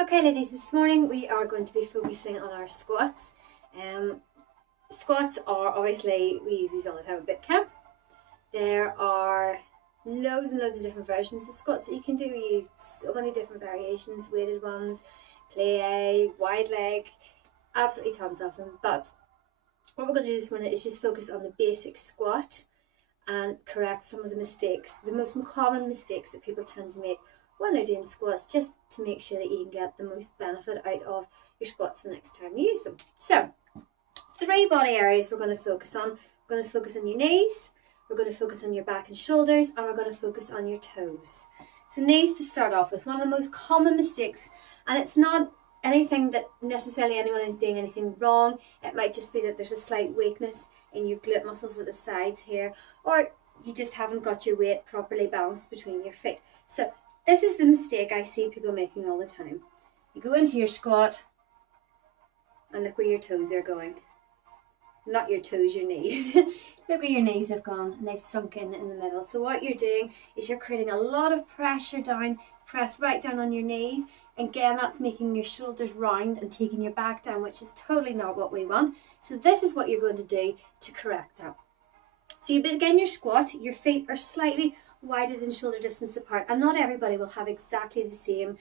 Okay ladies, this morning we are going to be focusing on our squats. Squats are obviously, we use these all the time at Bit Camp. There are loads and loads of different versions of squats that you can do. We use so many different variations, weighted ones, plie, wide leg, absolutely tons of them. But what we're going to do this morning is just focus on the basic squat and correct some of the mistakes, the most common mistakes that people tend to make when they're doing squats, just to make sure that you can get the most benefit out of your squats the next time you use them. So, 3 body areas we're going to focus on. We're going to focus on your knees, we're going to focus on your back and shoulders, and we're going to focus on your toes. So knees to start off with, one of the most common mistakes, and it's not anything that necessarily anyone is doing anything wrong. It might just be that there's a slight weakness in your glute muscles at the sides here, or you just haven't got your weight properly balanced between your feet. So this is the mistake I see people making all the time. You go into your squat and look where your toes are going. Not your toes, your knees. Look where your knees have gone and they've sunk in the middle. So what you're doing is you're creating a lot of pressure down, press right down on your knees. Again, that's making your shoulders round and taking your back down, which is totally not what we want. So this is what you're going to do to correct that. So you begin your squat, your feet are slightly wider than shoulder distance apart, and not everybody will have exactly the same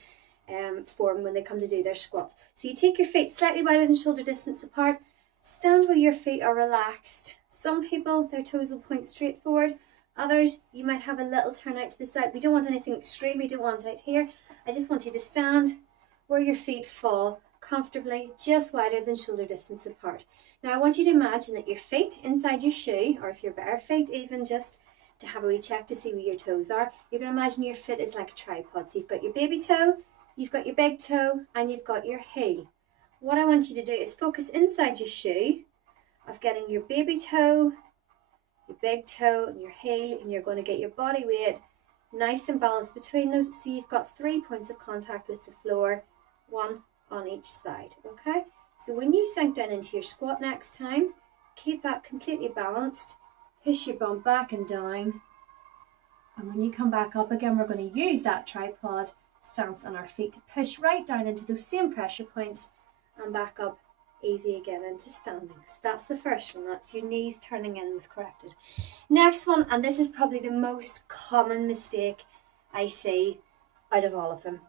form when they come to do their squats. So you take your feet slightly wider than shoulder distance apart, stand where your feet are relaxed. Some people, their toes will point straight forward. Others, you might have a little turn out to the side. We don't want anything extreme, we don't want out here. I just want you to stand where your feet fall comfortably, just wider than shoulder distance apart. Now I want you to imagine that your feet inside your shoe, or if you're bare feet even, just to have a wee check to see where your toes are, you're going to imagine your foot is like a tripod. So you've got your baby toe, you've got your big toe, and you've got your heel. What I want you to do is focus inside your shoe of getting your baby toe, your big toe, and your heel, and you're going to get your body weight nice and balanced between those. So you've got 3 points of contact with the floor, 1 on each side, okay? So when you sink down into your squat next time, keep that completely balanced, push your bum back and down, and when you come back up again, we're going to use that tripod stance on our feet to push right down into those same pressure points and back up easy again into standing. So that's the first one, that's your knees turning in, we've corrected. Next one, and this is probably the most common mistake I see out of all of them.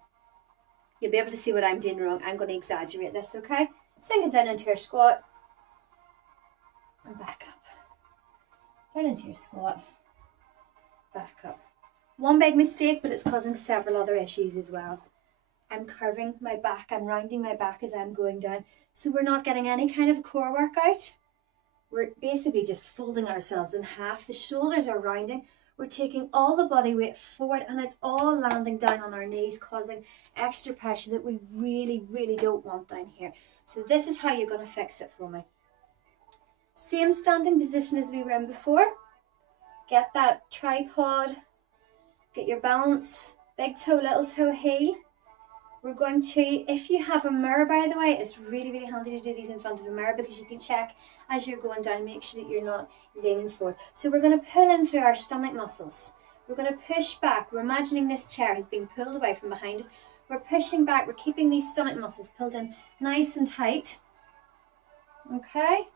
You'll be able to see what I'm doing wrong. I'm going to exaggerate this, okay? Sink it down into your squat and back up. Down into your squat, back up. One big mistake, but it's causing several other issues as well. I'm curving my back, I'm rounding my back as I'm going down. So we're not getting any kind of core workout. We're basically just folding ourselves in half. The shoulders are rounding. We're taking all the body weight forward and it's all landing down on our knees, causing extra pressure that we really, really don't want down here. So this is how you're going to fix it for me. Same standing position as we were in before. Get that tripod, get your balance, big toe, little toe, heel. We're going to, if you have a mirror by the way, it's really, really handy to do these in front of a mirror because you can check as you're going down, make sure that you're not leaning forward. So we're going to pull in through our stomach muscles. We're going to push back. We're imagining this chair has been pulled away from behind us. We're pushing back. We're keeping these stomach muscles pulled in nice and tight. Okay?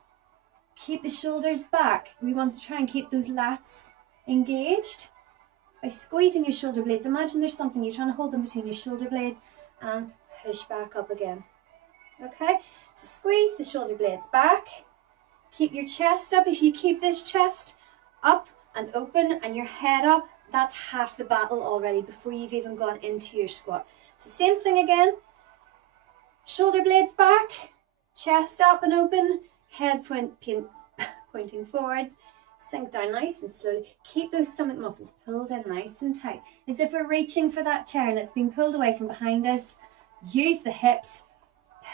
Keep the shoulders back. We want to try and keep those lats engaged. By squeezing your shoulder blades, imagine there's something, you're trying to hold them between your shoulder blades and push back up again. Okay? So squeeze the shoulder blades back. Keep your chest up. If you keep this chest up and open and your head up, that's half the battle already before you've even gone into your squat. So same thing again. Shoulder blades back, chest up and open, head pointing forwards. Sink down nice and slowly. Keep those stomach muscles pulled in nice and tight, as if we're reaching for that chair and it's been pulled away from behind us. Use the hips,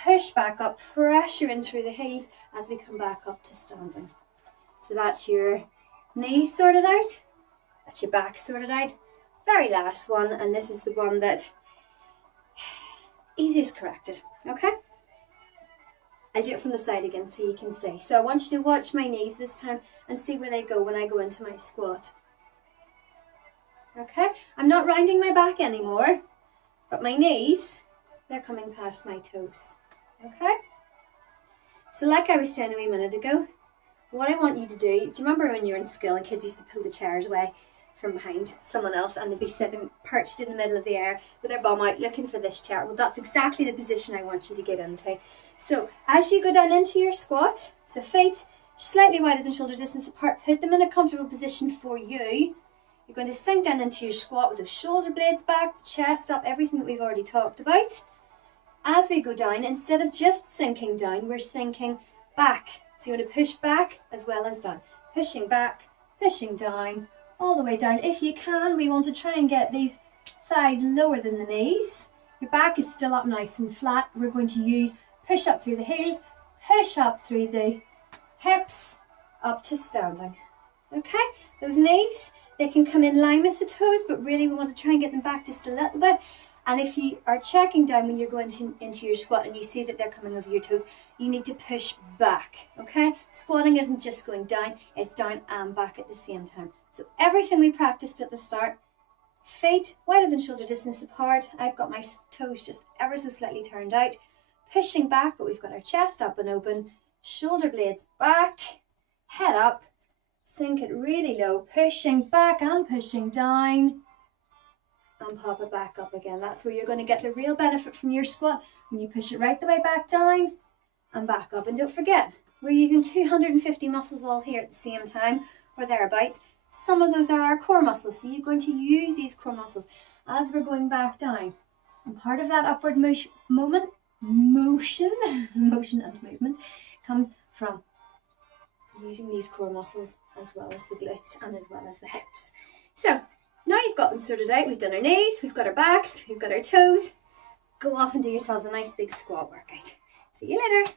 push back up, pressure in through the heels as we come back up to standing. So that's your knees sorted out, that's your back sorted out. Very last one, and this is the one that easiest corrected, okay? I'll do it from the side again so you can see. So I want you to watch my knees this time and see where they go when I go into my squat. Okay, I'm not rounding my back anymore, but my knees they're coming past my toes. Okay? So like I was saying a wee minute ago, what I want you to do you remember when you were in school and kids used to pull the chairs away from behind someone else and they'd be sitting perched in the middle of the air with their bum out looking for this chair? Well, that's exactly the position I want you to get into. So as you go down into your squat, so feet slightly wider than shoulder distance apart, put them in a comfortable position for you. You're going to sink down into your squat with the shoulder blades back, the chest up, everything that we've already talked about. As we go down, instead of just sinking down, we're sinking back. So you want to push back as well as down. Pushing back, pushing down, all the way down. If you can, we want to try and get these thighs lower than the knees. Your back is still up nice and flat. We're going to use push up through the heels, push up through the hips, up to standing. Okay, those knees, they can come in line with the toes, but really we want to try and get them back just a little bit. And if you are checking down when you're going into your squat and you see that they're coming over your toes, you need to push back, okay? Squatting isn't just going down, it's down and back at the same time. So everything we practiced at the start, feet wider than shoulder distance apart. I've got my toes just ever so slightly turned out. Pushing back, but we've got our chest up and open. Shoulder blades back, head up, sink it really low, pushing back and pushing down. And pop it back up again. That's where you're going to get the real benefit from your squat, when you push it right the way back down and back up. And don't forget, we're using 250 muscles all here at the same time, or thereabouts. Some of those are our core muscles, so you're going to use these core muscles as we're going back down. And part of that upward motion and movement comes from using these core muscles as well as the glutes and as well as the hips. So now you've got them sorted out. We've done our knees, we've got our backs, we've got our toes. Go off and do yourselves a nice big squat workout. See you later.